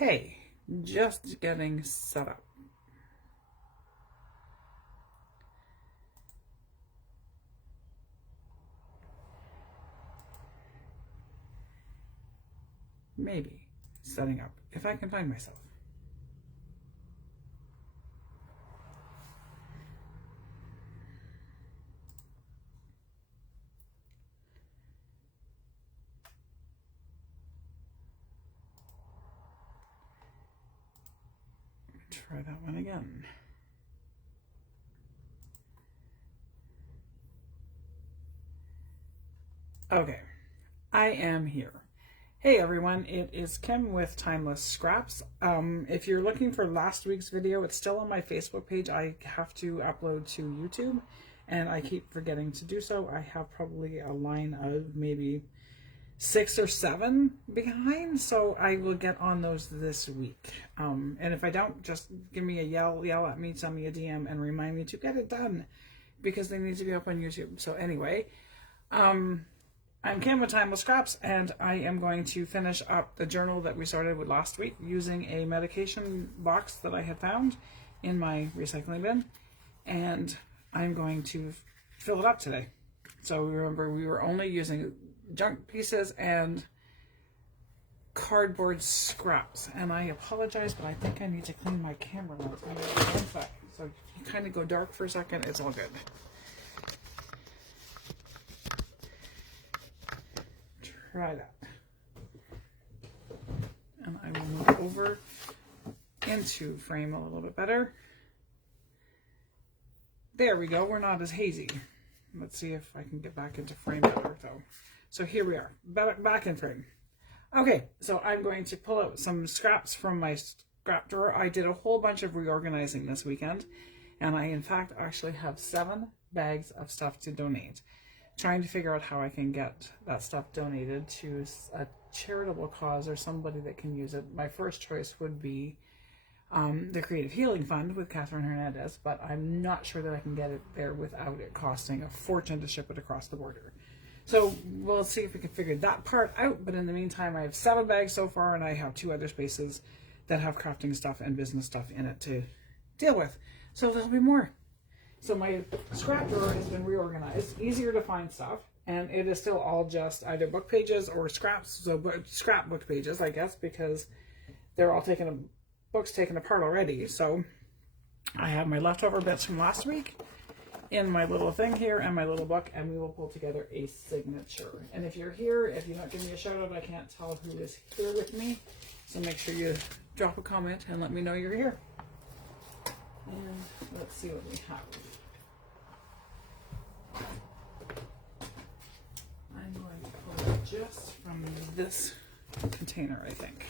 Okay, just getting set up. Maybe setting up, if I can find myself. Try that one again. Okay, I am here. Hey everyone, it is Kim with Timeless Scraps. If you're looking for last week's video, it's still on my Facebook page. I have to upload to YouTube and I keep forgetting to do so. I have probably a line of maybe 6 or 7 behind, so I will get on those this week. And if I don't, just give me a yell at me, send me a DM, and remind me to get it done because they need to be up on YouTube. So anyway, I'm Kim with Timeless Scraps, and I am going to finish up the journal that we started with last week using a medication box that I had found in my recycling bin, and I'm going to fill it up today. So remember, we were only using junk pieces and cardboard scraps, and I apologize, but I think I need to clean my camera lens. One sec. So if you kind of go dark for a second, it's all good. Try that. And I will move over into frame a little bit better. There we go. We're not as hazy. Let's see if I can get back into frame better though. So here we are, back in frame. Okay, so I'm going to pull out some scraps from my scrap drawer. I did a whole bunch of reorganizing this weekend, and I in fact actually have 7 bags of stuff to donate. Trying to figure out how I can get that stuff donated to a charitable cause or somebody that can use it. My first choice would be the Creative Healing Fund with Catherine Hernandez, but I'm not sure that I can get it there without it costing a fortune to ship it across the border. So we'll see if we can figure that part out, but in the meantime, I have 7 bags so far, and I have 2 other spaces that have crafting stuff and business stuff in it to deal with. So there'll be more. So my scrap drawer has been reorganized, easier to find stuff, and it is still all just either book pages or scraps, so scrap book pages, I guess, because they're all books taken apart already. So I have my leftover bits from last week in my little thing here and my little book, and we will pull together a signature. And if you're here, if you don't give me a shout out, I can't tell who is here with me. So make sure you drop a comment and let me know you're here. And let's see what we have. I'm going to pull just from this container, I think.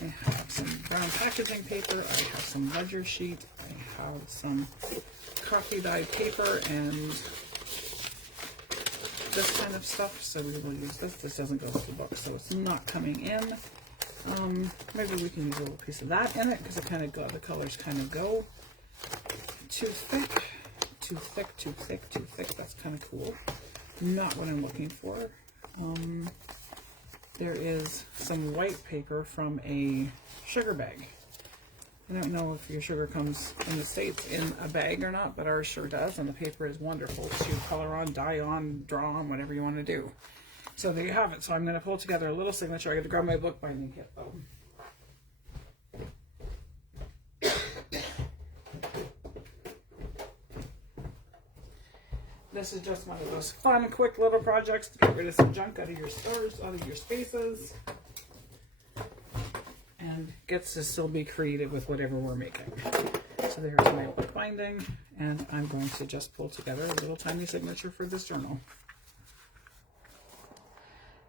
I have some brown packaging paper, I have some ledger sheet, I have some coffee dyed paper and this kind of stuff, so we will use this. This doesn't go with the book, so it's not coming in. Maybe we can use a little piece of that in it because it kind of the colors kind of go. Too thick, too thick, too thick, too thick. That's kind of cool. Not what I'm looking for. There is some white paper from a sugar bag. I don't know if your sugar comes in the States in a bag or not, but ours sure does, and the paper is wonderful to color on, dye on, draw on, whatever you want to do. So there you have it. So I'm going to pull together a little signature. I got to grab my book binding kit though. This is just one of those fun, quick little projects to get rid of some junk out of your stores, out of your spaces, and gets to still be creative with whatever we're making. So there's my book binding, and I'm going to just pull together a little tiny signature for this journal.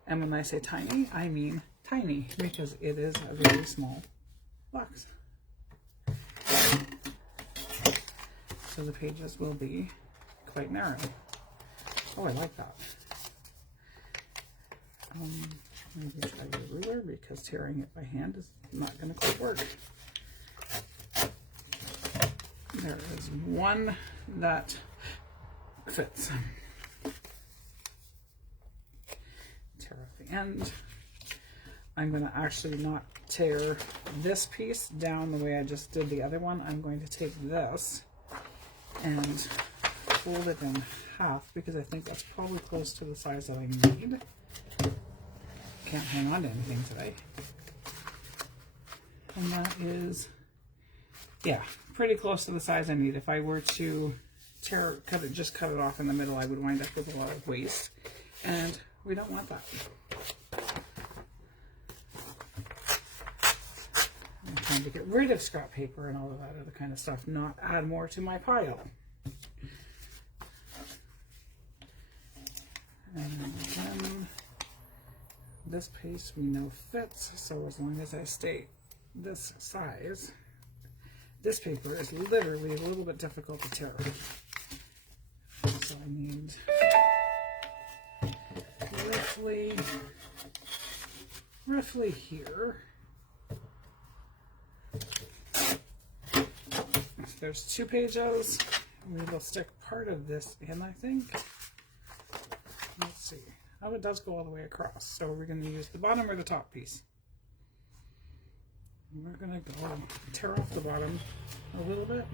And when I say tiny, I mean tiny, because it is a very small box. So the pages will be quite narrow. Oh, I like that. Maybe try the ruler because tearing it by hand is not going to quite work. There is one that fits. Tear off the end. I'm going to actually not tear this piece down the way I just did the other one. I'm going to take this and fold it in half because I think that's probably close to the size that I need. Can't hang on to anything today. And that is, yeah, pretty close to the size I need. If I were to just cut it off in the middle, I would wind up with a lot of waste. And we don't want that. I'm trying to get rid of scrap paper and all of that other kind of stuff, not add more to my pile. And then this piece we know fits, so as long as I stay this size, this paper is literally a little bit difficult to tear. So I need roughly here. So there's 2 pages. We will stick part of this in, I think. Let's see. Oh, it does go all the way across. So we're going to use the bottom or the top piece. We're going to go tear off the bottom a little bit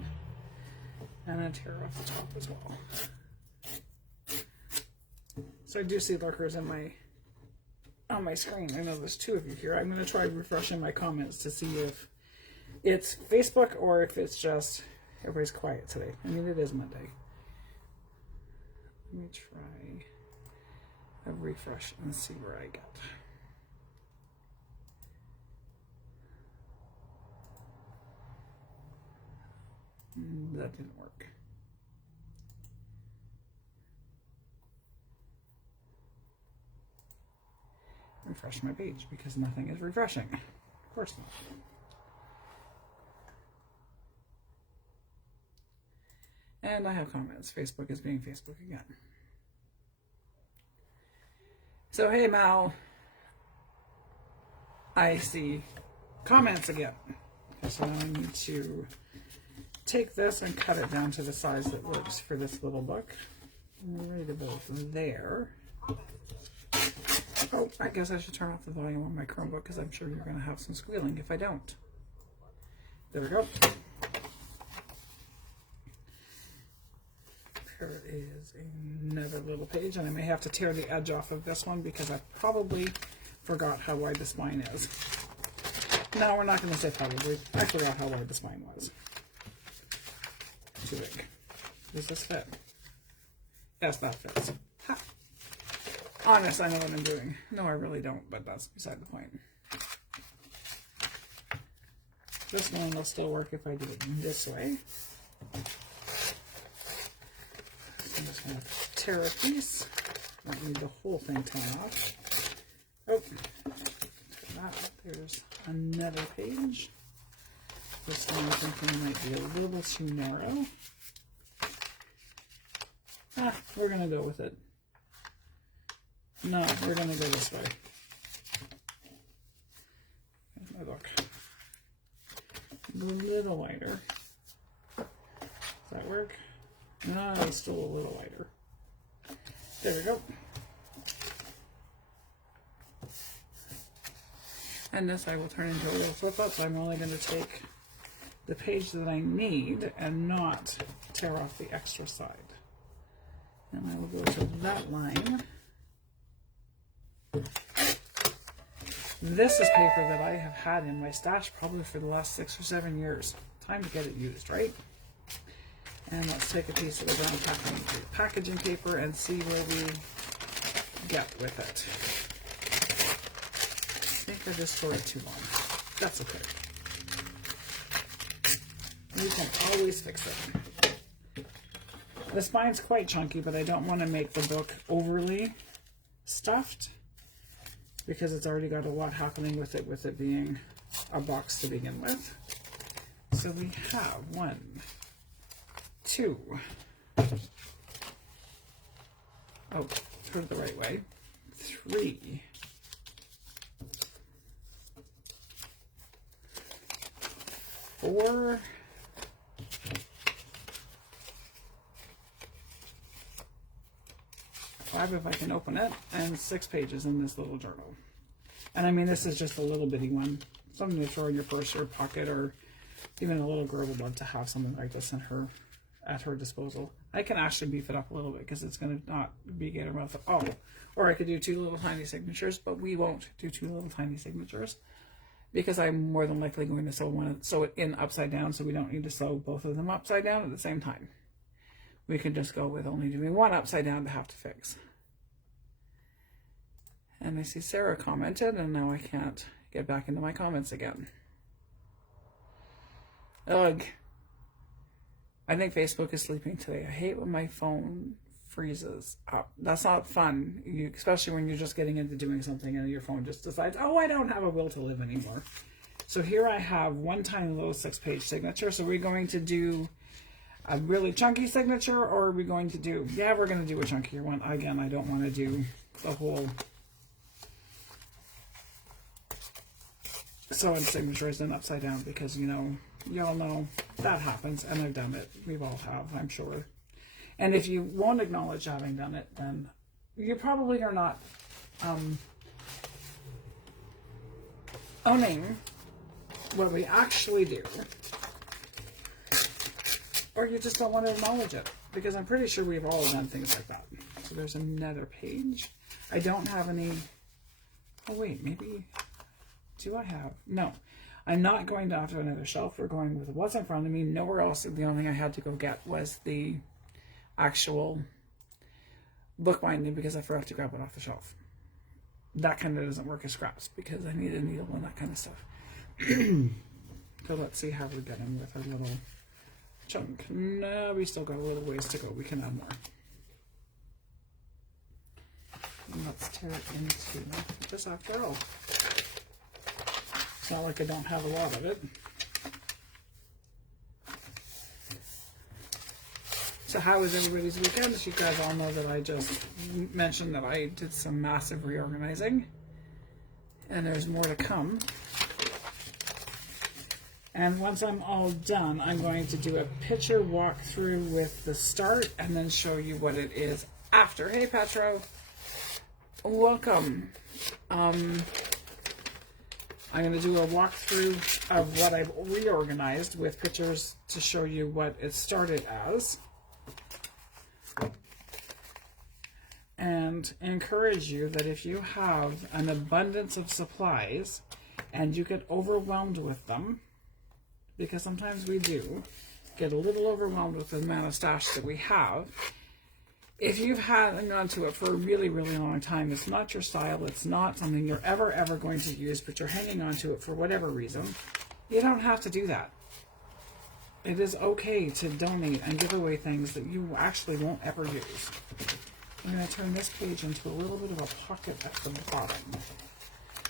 and then tear off the top as well. So I do see lurkers in on my screen. I know there's 2 of you here. I'm going to try refreshing my comments to see if it's Facebook or if it's just everybody's quiet today. I mean, it is Monday. Let me try a refresh and see where I get. That didn't work. Refresh my page because nothing is refreshing. Of course not. And I have comments. Facebook is being Facebook again. So, hey, Mal. I see comments again. So now I need to take this and cut it down to the size that works for this little book. Right about there. Oh, I guess I should turn off the volume on my Chromebook because I'm sure you're going to have some squealing if I don't. There we go. There is another little page, and I may have to tear the edge off of this one because I probably forgot how wide the spine is. No, we're not going to say probably. I forgot how wide the spine was. Too big. Does this fit? Yes, that fits. Ha. Honest, I know what I'm doing. No, I really don't, but that's beside the point. This one will still work if I do it this way. So I'm just going to tear a piece. I don't need the whole thing torn off. Oh, that. There's another page. This one I'm thinking might be a little too narrow. We're going to go with it. No, we're going to go this way. Here's my book. A little wider. Does that work? No, it's still a little wider. There we go. And this I will turn into a little flip up, so I'm only going to take the page that I need and not tear off the extra side. And I will go to that line. This is paper that I have had in my stash probably for the last 6 or 7 years. Time to get it used, right? And let's take a piece of the brown packaging paper and see where we get with it. I think I just tore it too long. That's okay. We can always fix it. The spine's quite chunky, but I don't want to make the book overly stuffed because it's already got a lot happening with it being a box to begin with. So we have 1, 2. Oh, turn it the right way. 3. 4. 5 if I can open it, and 6 pages in this little journal. And I mean, this is just a little bitty one. Something to throw in your purse or pocket, or even a little girl would love to have something like this at her disposal. I can actually beef it up a little bit because it's going to not be getting around. Oh, or I could do 2 little tiny signatures, but we won't do 2 little tiny signatures because I'm more than likely going to sew it in upside down, so we don't need to sew both of them upside down at the same time. We can just go with only doing one upside down to have to fix. And I see Sarah commented, and now I can't get back into my comments again. Ugh. I think Facebook is sleeping today. I hate when my phone freezes up. That's not fun, especially when you're just getting into doing something and your phone just decides, oh, I don't have a will to live anymore. So here I have one tiny little 6-page signature. So we're going to do a really chunky signature, or are we going to do, yeah, we're going to do a chunkier one. Again, I don't want to do the whole sewing signatures then upside down because, you know, y'all know that happens, and I've done it. We've all have, I'm sure. And if you won't acknowledge having done it, then you probably are not owning what we actually do, or you just don't want to acknowledge it, because I'm pretty sure we've all done things like that. So there's another page. I don't have any, oh wait, maybe, do I have? No. I'm not going to after another shelf. We're going with what's in front of me. Nowhere else. The only thing I had to go get was the actual book binding because I forgot to grab it off the shelf. That kind of doesn't work as scraps because I need a needle and that kind of stuff. So let's see how we're getting with our little chunk. No, we still got a little ways to go. We can add more. And let's tear it into this after all. It's not like I don't have a lot of it. So how was everybody's weekend? As you guys all know that I just mentioned that I did some massive reorganizing. And there's more to come. And once I'm all done, I'm going to do a picture walkthrough with the start and then show you what it is after. Hey, Petro. Welcome. I'm going to do a walkthrough of what I've reorganized with pictures to show you what it started as. And encourage you that if you have an abundance of supplies and you get overwhelmed with them, because sometimes we do get a little overwhelmed with the amount of stash that we have, if you've hung on to it for a really, really long time, it's not your style, it's not something you're ever going to use, but you're hanging on to it for whatever reason, you don't have to do that. It is okay to donate and give away things that you actually won't ever use. I'm going to turn this page into a little bit of a pocket at the bottom.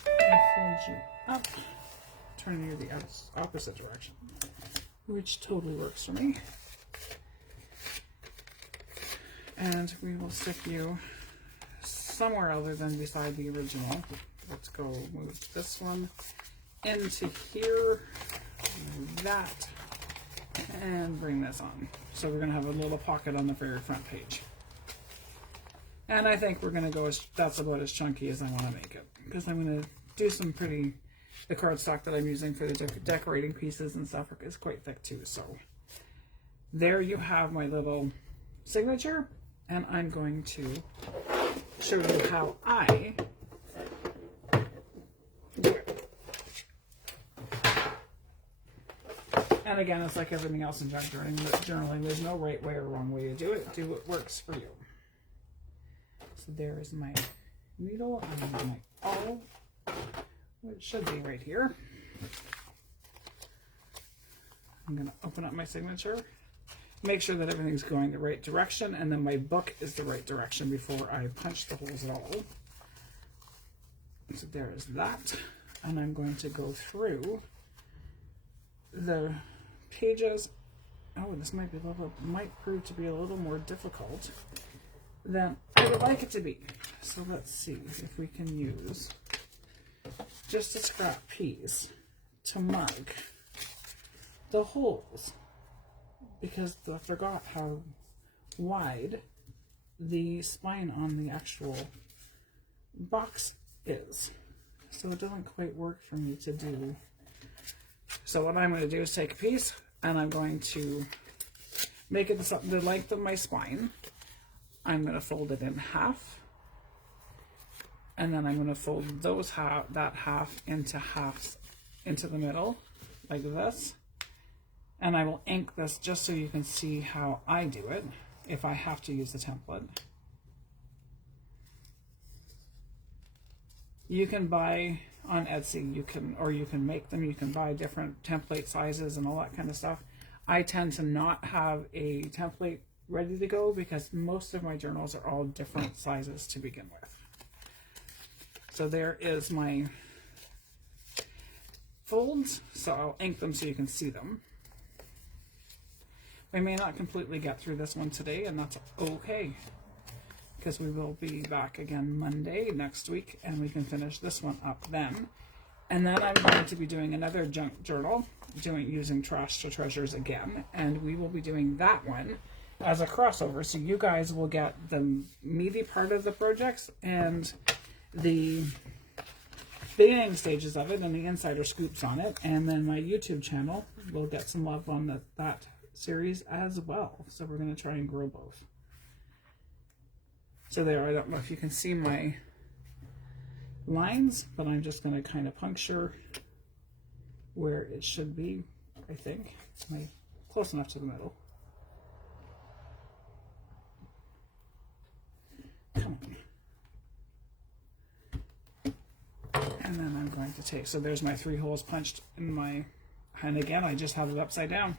And fold you up, turn you the opposite direction, which totally works for me. And we will stick you somewhere other than beside the original. Let's go move this one into here, that, and bring this on. So we're going to have a little pocket on the very front page. And I think we're going to go, that's about as chunky as I want to make it. Because I'm going to do some pretty, the cardstock that I'm using for the decorating pieces and stuff is quite thick too. So there you have my little signature. And I'm going to show you how I do it. And again, it's like everything else in junk journaling. There's no right way or wrong way to do it. Do what works for you. So there is my needle and my awl, which should be right here. I'm going to open up my signature. Make sure that everything's going the right direction, and then my book is the right direction before I punch the holes at all. So there is that. And I'm going to go through the pages. Oh, this might prove to be a little more difficult than I would like it to be. So let's see if we can use just a scrap piece to mark the holes, because I forgot how wide the spine on the actual box is. so it doesn't quite work for me to do. So what I'm going to do is take a piece and I'm going to make it the length of my spine. I'm going to fold it in half, and then I'm going to fold that half into the middle like this, and I will ink this just so you can see how I do it if I have to use the template. You can buy on Etsy, you can make them, you can buy different template sizes and all that kind of stuff. I tend to not have a template ready to go because most of my journals are all different sizes to begin with. So there is my folds, so I'll ink them so you can see them. We may not completely get through this one today, and that's okay, because we will be back again Monday next week and we can finish this one up then. And then I'm going to be doing another junk journal, using Trash to Treasures again, and we will be doing that one as a crossover. So you guys will get the meaty part of the projects and the beginning stages of it and the insider scoops on it, and then my YouTube channel will get some love on that series as well. So we're going to try and grow both. So there, I don't know if you can see my lines, but I'm just going to kind of puncture where it should be. I think it's close enough to the middle. Come on. And then I'm going to take, so there's my 3 holes punched in my, and again I just have it upside down.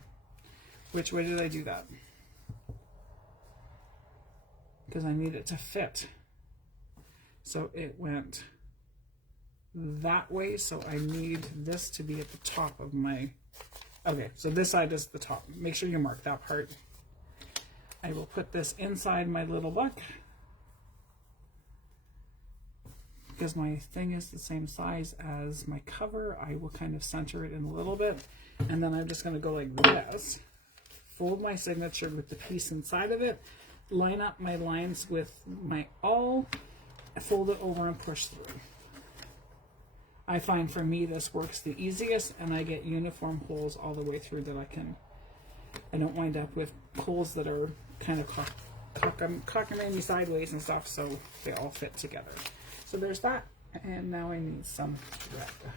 Which way did I do that? Because I need it to fit. So it went that way, so I need this to be at the top of my, okay, so this side is the top. Make sure you mark that part. I will put this inside my little book because my thing is the same size as my cover. I will kind of center it in a little bit, and then I'm just going to go like this, fold my signature with the piece inside of it, line up my lines with my awl, fold it over and push through. I find for me this works the easiest, and I get uniform holes all the way through that I don't wind up with holes that are kind of cockamamie sideways and stuff, so they all fit together. So there's that, and now I need some thread.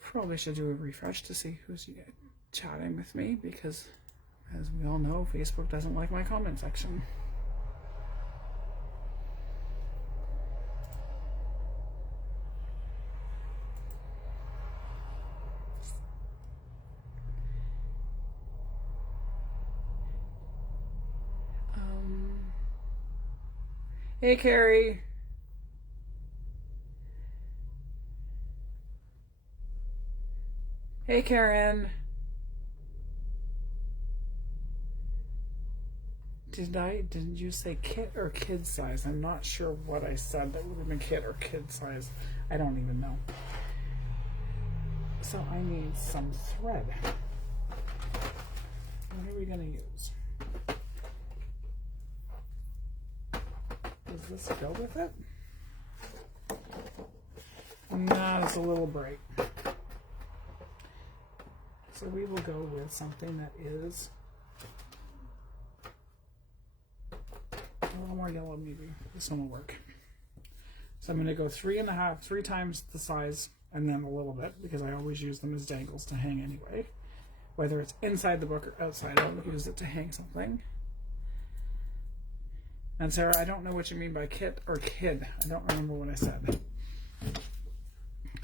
Probably should do a refresh to see who's chatting with me, because as we all know, Facebook doesn't like my comment section. Hey, Carrie. Hey, Karen. Did you say kit or kid size? I'm not sure what I said. That would have been kit or kid size. I don't even know. So I need some thread. What are we going to use? Does this go with it? No, it's a little bright. So we will go with something that is a little more yellow, maybe. This one will work. So I'm going to go 3 times the size, and then a little bit, because I always use them as dangles to hang anyway. Whether it's inside the book or outside, I'll use it to hang something. And Sarah, I don't know what you mean by kit or kid. I don't remember what I said.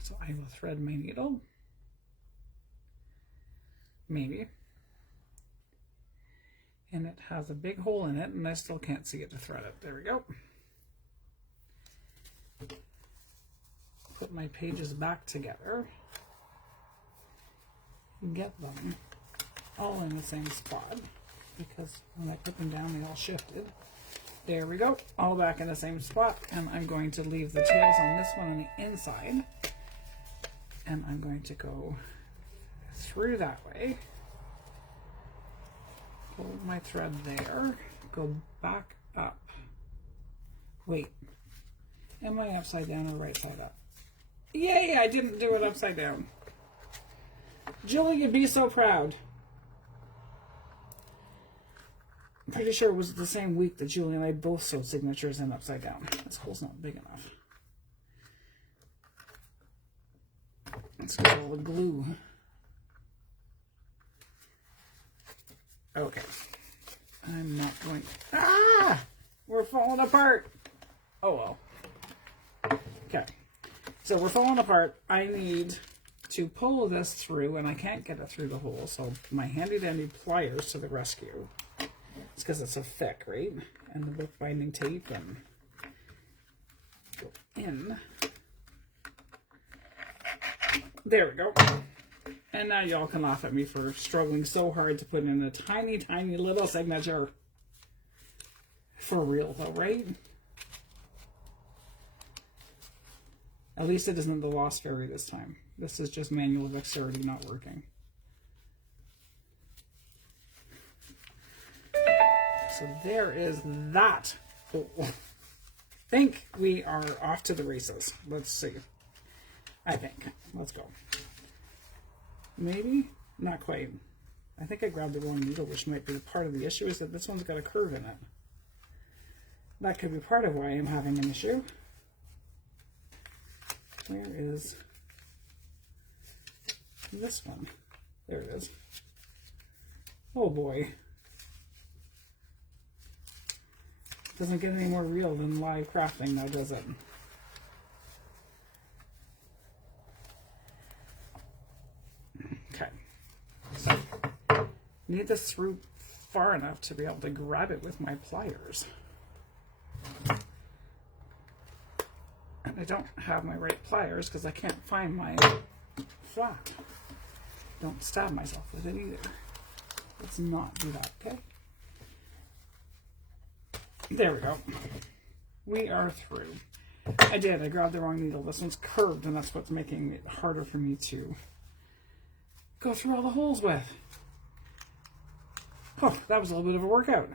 So I will thread my needle. Maybe. And it has a big hole in it, and I still can't see it to thread it. There we go. Put my pages back together. Get them all in the same spot, because when I put them down, they all shifted. There we go, all back in the same spot, and I'm going to leave the tails on this one on the inside, and I'm going to go through that way, hold my thread there, go back up, wait, Am I upside down or right side up? Yay, I didn't do it upside down. Julie, you'd be so proud. I'm pretty sure it was the same week that Julie and I both sewed signatures in upside down. This hole's not big enough. Let's get all the glue. Okay. I'm not going... Ah! We're falling apart. Oh, well. Okay. So we're falling apart. I need to pull this through, and I can't get it through the hole. So my handy-dandy pliers to the rescue. It's because it's so thick, right? And the bookbinding tape and go in. There we go. And now y'all can laugh at me for struggling so hard to put in a tiny, tiny little signature. For real though, right? At least it isn't the Lost Fairy this time. This is just manual dexterity not working. So there is that. Oh, I think we are off to the races. Let's see. I think. Let's go. Maybe? Not quite. I think I grabbed the wrong needle, which might be part of the issue, is that this one's got a curve in it. That could be part of why I'm having an issue. Where is this one? There it is. Oh boy. Doesn't get any more real than live crafting now, does it? Okay. So, need this through far enough to be able to grab it with my pliers. And I don't have my right pliers because I can't find my flat. Don't stab myself with it either. Let's not do that, okay? There we go. We are through. I grabbed the wrong needle. This one's curved, and that's what's making it harder for me to go through all the holes with. Oh, that was a little bit of a workout.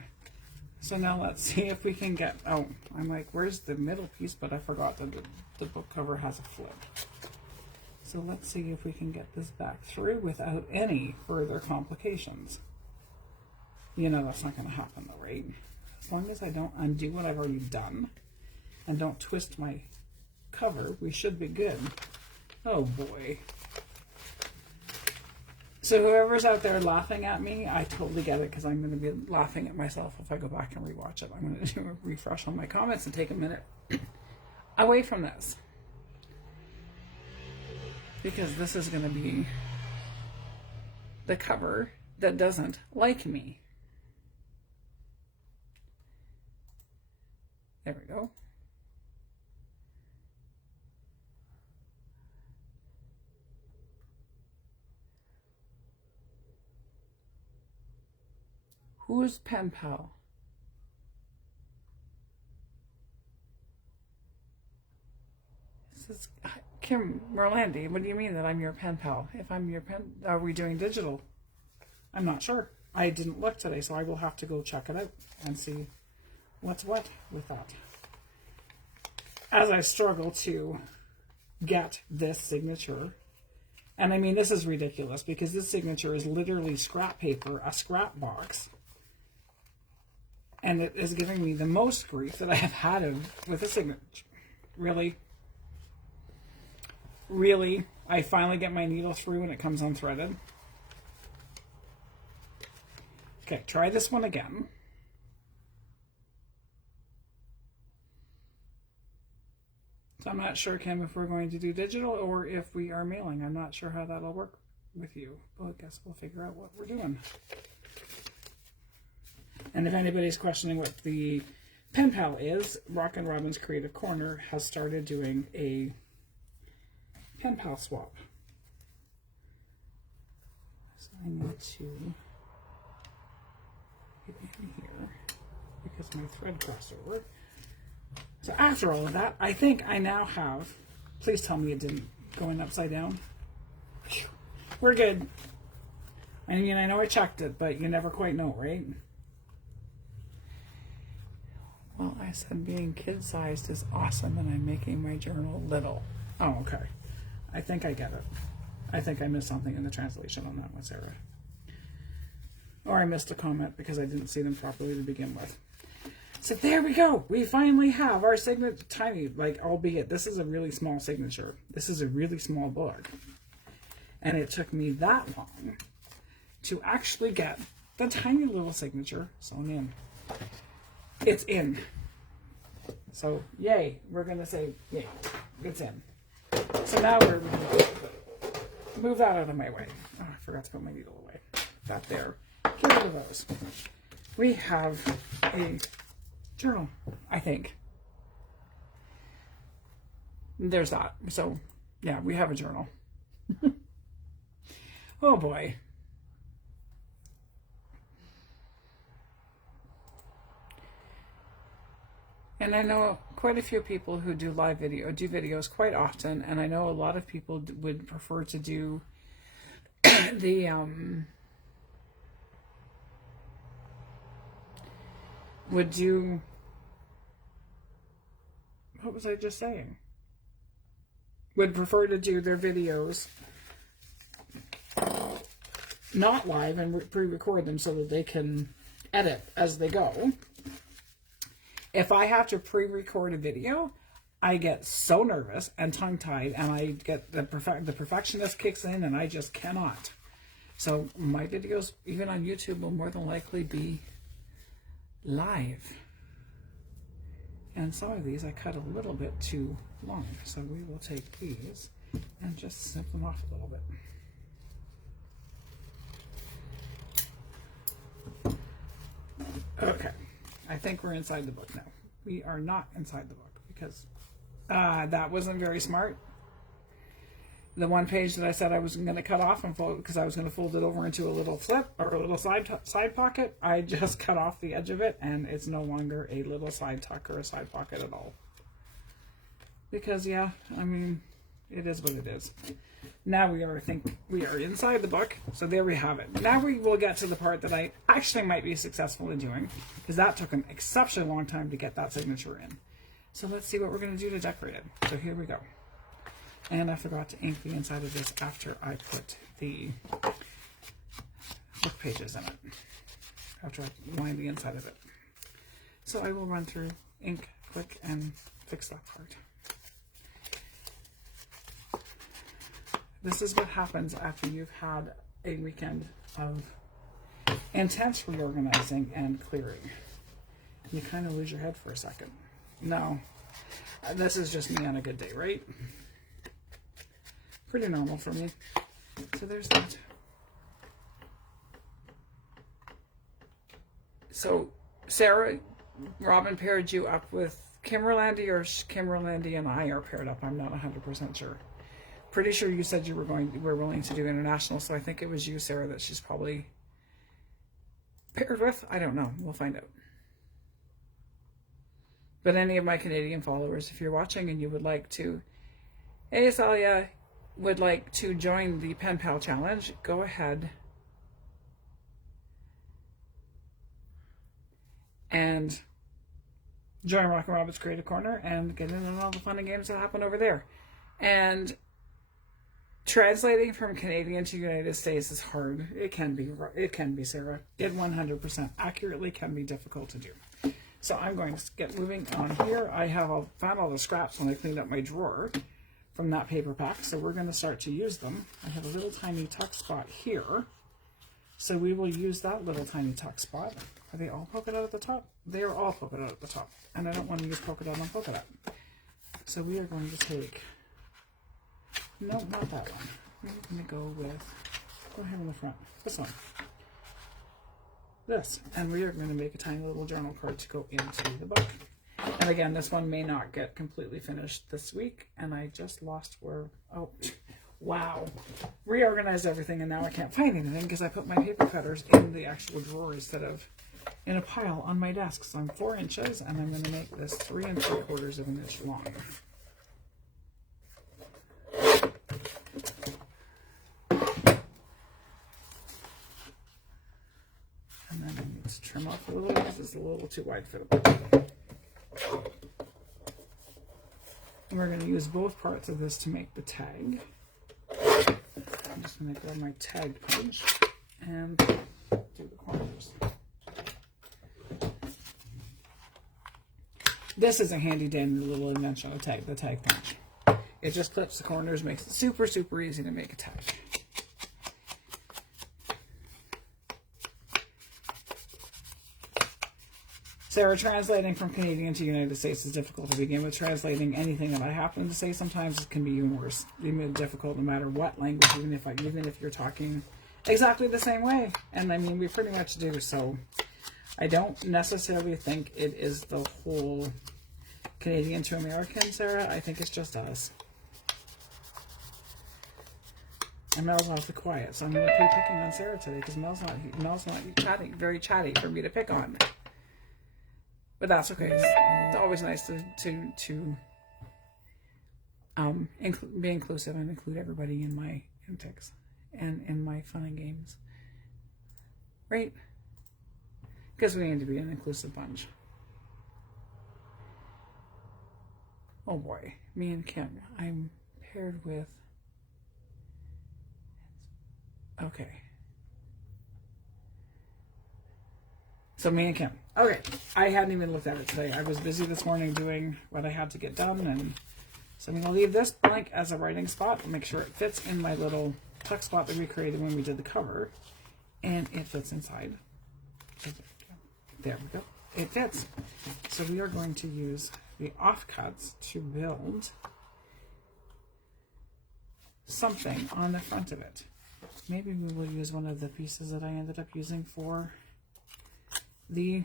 So now let's see if we can get... Oh, I'm like, where's the middle piece? But I forgot that the book cover has a flip. So let's see if we can get this back through without any further complications. You know that's not going to happen though, right? As long as I don't undo what I've already done and don't twist my cover, we should be good. Oh boy. So whoever's out there laughing at me, I totally get it, because I'm going to be laughing at myself if I go back and rewatch it. I'm going to do a refresh on my comments and take a minute away from this. Because this is going to be the cover that doesn't like me. There we go. Who's pen pal? This is Kim Merlandi. What do you mean that I'm your pen pal? If I'm your pen, are we doing digital? I'm not sure. I didn't look today, so I will have to go check it out and see what's what with that. As I struggle to get this signature, and I mean, this is ridiculous because this signature is literally scrap paper, a scrap box. And it is giving me the most grief that I have had with a signature. Really? Really? I finally get my needle through and it comes unthreaded. Okay, try this one again. So I'm not sure, Kim, if we're going to do digital or if we are mailing. I'm not sure how that'll work with you. But I guess we'll figure out what we're doing. And if anybody's questioning what the pen pal is, Rockin' Robin's Creative Corner has started doing a pen pal swap. So I need to get in here because my thread crossed over. So after all of that, I think I now have, please tell me it didn't go in upside down. Whew. We're good. I mean, I know I checked it, but you never quite know, right? Well, I said being kid-sized is awesome, and I'm making my journal little. Oh, okay. I think I get it. I think I missed something in the translation on that one, Sarah. Or I missed a comment because I didn't see them properly to begin with. So there we go. We finally have our signature, tiny, like, albeit this is a really small signature. This is a really small book. And it took me that long to actually get the tiny little signature sewn in. It's in. So, yay. We're going to say, yay. It's in. So now we're going to move that out of my way. Oh, I forgot to put my needle away. That there. Get rid of those. We have a journal, I think. There's that. So, yeah, we have a journal. Oh, boy. And I know quite a few people who do do videos quite often, and I know a lot of people would prefer to do the would do, what was I just saying? Would prefer to do their videos not live and pre-record them so that they can edit as they go. If I have to pre-record a video, I get so nervous and tongue-tied, and I get the perfectionist kicks in, and I just cannot. So my videos, even on YouTube, will more than likely be live. And some of these I cut a little bit too long, so we will take these and just snip them off a little bit. Okay, I think we're inside the book now. We are not inside the book because that wasn't very smart. The one page that I said I was going to cut off and fold, because I was going to fold it over into a little flip or a little side pocket, I just cut off the edge of it, and it's no longer a little side tuck or a side pocket at all. Because, yeah, I mean, it is what it is. Now we are inside the book, so there we have it. Now we will get to the part that I actually might be successful in doing, because that took an exceptionally long time to get that signature in. So let's see what we're going to do to decorate it. So here we go. And I forgot to ink the inside of this after I put the book pages in it. After I line the inside of it. So I will run through, ink, click, and fix that part. This is what happens after you've had a weekend of intense reorganizing and clearing. You kind of lose your head for a second. No, this is just me on a good day, right? Pretty normal for me. So there's that. So Sarah, Robin paired you up with Kimberlandy, or Kimberlandy and I are paired up. I'm not 100% sure. Pretty sure you said you were willing to do international, so I think it was you, Sarah, that she's probably paired with. I don't know. We'll find out. But any of my Canadian followers, if you're watching and you would like to, hey, Salia, would like to join the Pen Pal Challenge, go ahead and join Rock and Robin's Creative Corner and get in on all the fun and games that happen over there. And translating from Canadian to United States is hard. It can be, Sarah. It 100% accurately can be difficult to do. So I'm going to get moving on here. I have found all the scraps when I cleaned up my drawer from that paper pack, so we're going to start to use them. I have a little tiny tuck spot here, so we will use that little tiny tuck spot. Are they all polka dot at the top? They are all polka dot at the top, and I don't want to use polka dot on polka dot. So we are going to take, no, not that one. We're going to go ahead in the front, this one. This, and we are going to make a tiny little journal card to go into the book. And again, this one may not get completely finished this week, and I just lost where, oh, wow. Reorganized everything, and now I can't find anything because I put my paper cutters in the actual drawer instead of in a pile on my desk. So I'm 4 inches, and I'm going to make this 3 3/4 of an inch long. And then I need to trim off a little. This is a little too wide for the book. And we're going to use both parts of this to make the tag. I'm just going to grab my tag punch and do the corners. This is a handy dandy little invention of the tag punch. It just clips the corners, makes it super, super easy to make a tag. Sarah, translating from Canadian to United States is difficult to begin with. Translating anything that I happen to say sometimes it can be even worse, even difficult no matter what language, even if you're talking exactly the same way. And I mean, we pretty much do. So I don't necessarily think it is the whole Canadian to American, Sarah. I think it's just us. And Mel's awfully quiet, so I'm going to keep picking on Sarah today because Mel's not very chatty for me to pick on. But that's okay. It's always nice to be inclusive and include everybody in my antics and in my fun and games, right? Because we need to be an inclusive bunch. Oh boy, me and Kim. I'm paired with. Okay. So me and Kim. Okay, I hadn't even looked at it today. I was busy this morning doing what I had to get done, and so I'm going to leave this blank as a writing spot and make sure it fits in my little tuck spot that we created when we did the cover, and it fits inside. There we go. It fits. So we are going to use the offcuts to build something on the front of it. Maybe we will use one of the pieces that I ended up using for the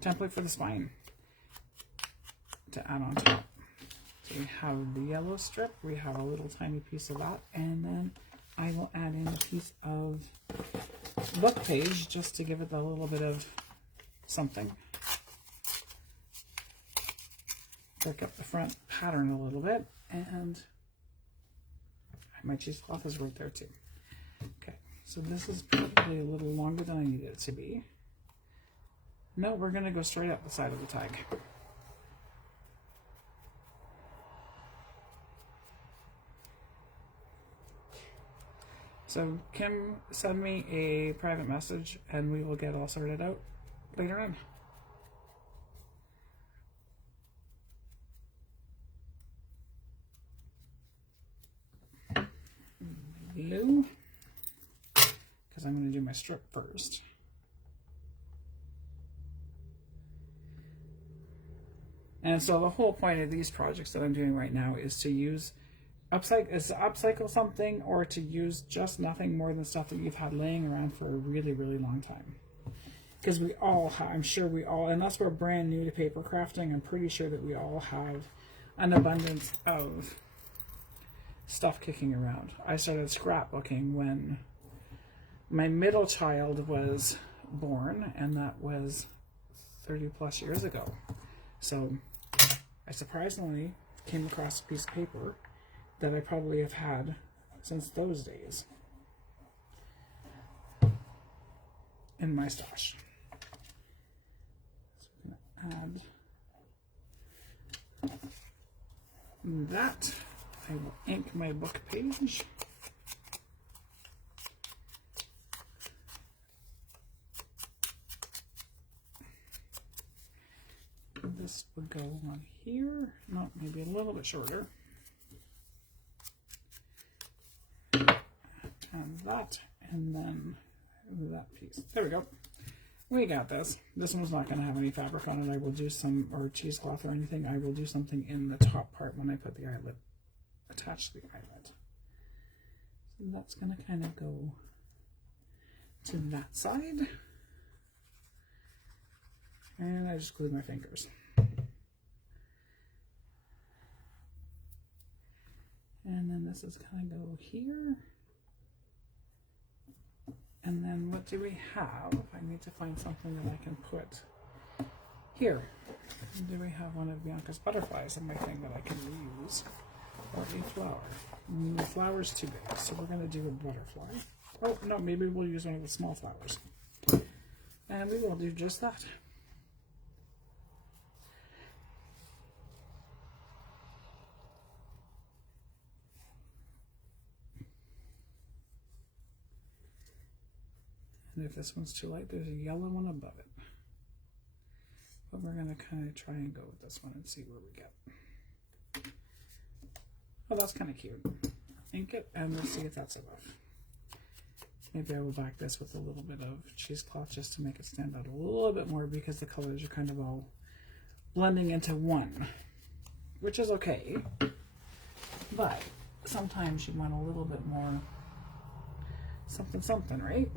template for the spine to add on top. So we have the yellow strip, we have a little tiny piece of that, and then I will add in a piece of book page just to give it a little bit of something. Break up the front pattern a little bit, and my cheesecloth is right there too. Okay, so this is probably a little longer than I need it to be. No, we're going to go straight up the side of the tag. So Kim, send me a private message and we will get all sorted out later on. Blue, because I'm going to do my strip first. And so the whole point of these projects that I'm doing right now is to use upcycle something, or to use just nothing more than stuff that you've had laying around for a really, really long time. Because we all have, I'm sure we all, unless we're brand new to paper crafting, I'm pretty sure that we all have an abundance of stuff kicking around. I started scrapbooking when my middle child was born, and that was 30 plus years ago. So I surprisingly came across a piece of paper that I probably have had since those days in my stash. So I'm going to add that. I will ink my book page. This would go on here, no, maybe a little bit shorter. And that, and then that piece. There we go. We got this. This one's not going to have any fabric on it. I will do some, or cheesecloth or anything. I will do something in the top part when I put the eyelet, attach the eyelet. So that's going to kind of go to that side. And I just glued my fingers. And then this is going to go here. And then what do we have? I need to find something that I can put here. Do we have one of Bianca's butterflies in my thing that I can reuse? Or a flower? The flower's too big, so we're going to do a butterfly. Oh, no, maybe we'll use one of the small flowers. And we will do just that. And if this one's too light, there's a yellow one above it. But we're going to kind of try and go with this one and see where we get. Oh, that's kind of cute. Ink it, and we'll see if that's enough. Maybe I will back this with a little bit of cheesecloth just to make it stand out a little bit more, because the colors are kind of all blending into one, which is okay. But sometimes you want a little bit more something, right?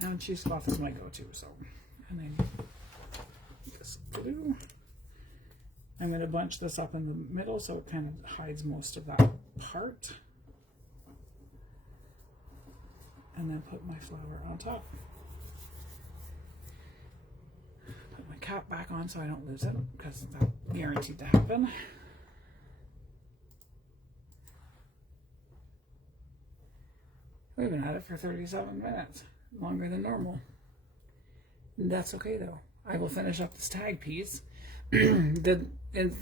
And cheesecloth is my go-to, so. And then this glue. I'm going to bunch this up in the middle so it kind of hides most of that part. And then put my flower on top. Put my cap back on so I don't lose it, because that's guaranteed to happen. We've been at it for 37 minutes, longer than normal. That's okay though. I will finish up this tag piece. The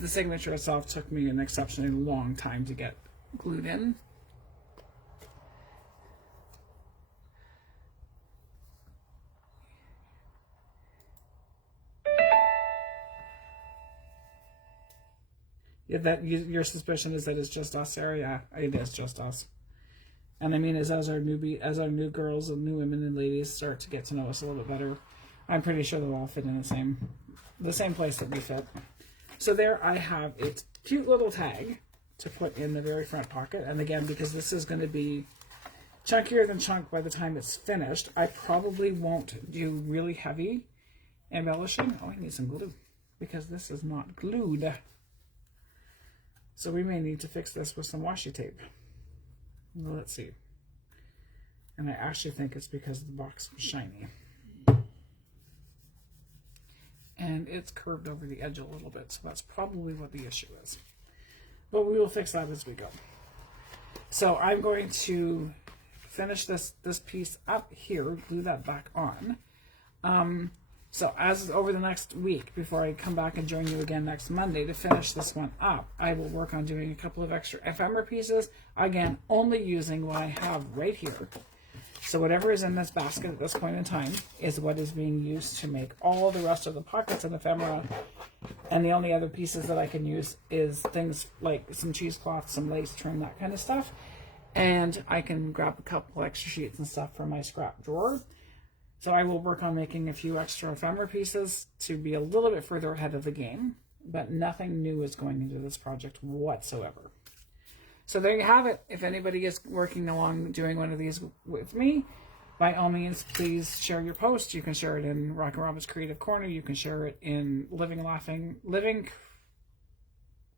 signature itself took me an exceptionally long time to get glued in. Yeah, that your suspicion is that it's just us, Sarah? Yeah, it is just us. And I mean, as our new girls and new women and ladies start to get to know us a little bit better, I'm pretty sure they'll all fit in the same place that we fit. So there I have a cute little tag to put in the very front pocket. And again, because this is going to be chunkier than chunk by the time it's finished, I probably won't do really heavy embellishing. Oh, I need some glue because this is not glued. So we may need to fix this with some washi tape. Well, let's see. And I actually think it's because the box was shiny. And it's curved over the edge a little bit, so that's probably what the issue is. But we will fix that as we go. So I'm going to finish this piece up here, glue that back on. So as over the next week, before I come back and join you again next Monday to finish this one up, I will work on doing a couple of extra ephemera pieces. Again, only using what I have right here. So whatever is in this basket at this point in time is what is being used to make all the rest of the pockets and ephemera. And the only other pieces that I can use is things like some cheesecloth, some lace trim, that kind of stuff. And I can grab a couple extra sheets and stuff from my scrap drawer. So I will work on making a few extra ephemera pieces to be a little bit further ahead of the game. But nothing new is going into this project whatsoever. So there you have it. If anybody is working along doing one of these with me, by all means, please share your post. You can share it in Rock and Robin's Creative Corner. You can share it in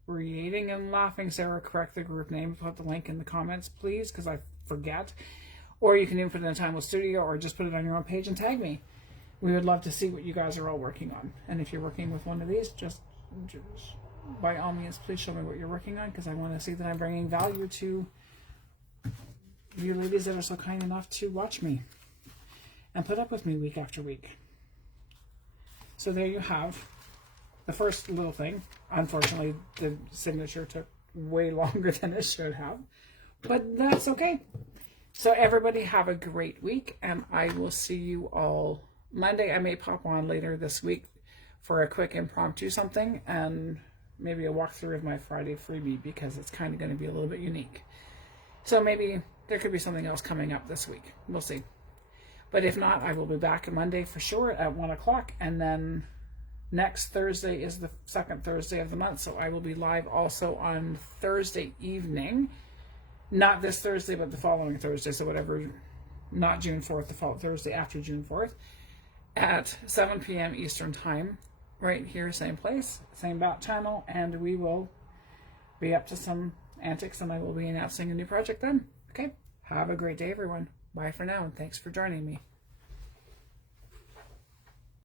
Creating and Laughing. Sarah, correct the group name. Put the link in the comments, please, because I forget. Or you can even put it in a Timeless Studio, or just put it on your own page and tag me. We would love to see what you guys are all working on. And if you're working with one of these, just by all means, please show me what you're working on, because I want to see that I'm bringing value to you ladies that are so kind enough to watch me and put up with me week after week. So there you have the first little thing. Unfortunately, the signature took way longer than it should have, but that's okay. So everybody have a great week, and I will see you all Monday. I may pop on later this week for a quick impromptu something, and maybe a walkthrough of my Friday freebie, because it's kind of going to be a little bit unique. So maybe there could be something else coming up this week. We'll see. But if not, I will be back on Monday for sure at 1 o'clock. And then next Thursday is the second Thursday of the month. So I will be live also on Thursday evening. Not this Thursday, but the following Thursday. So whatever, not June 4th, the following Thursday after June 4th at 7 p.m. Eastern Time. Right here, same place, same bot channel, and we will be up to some antics, and I will be announcing a new project then. Okay, have a great day, everyone. Bye for now, and thanks for joining me.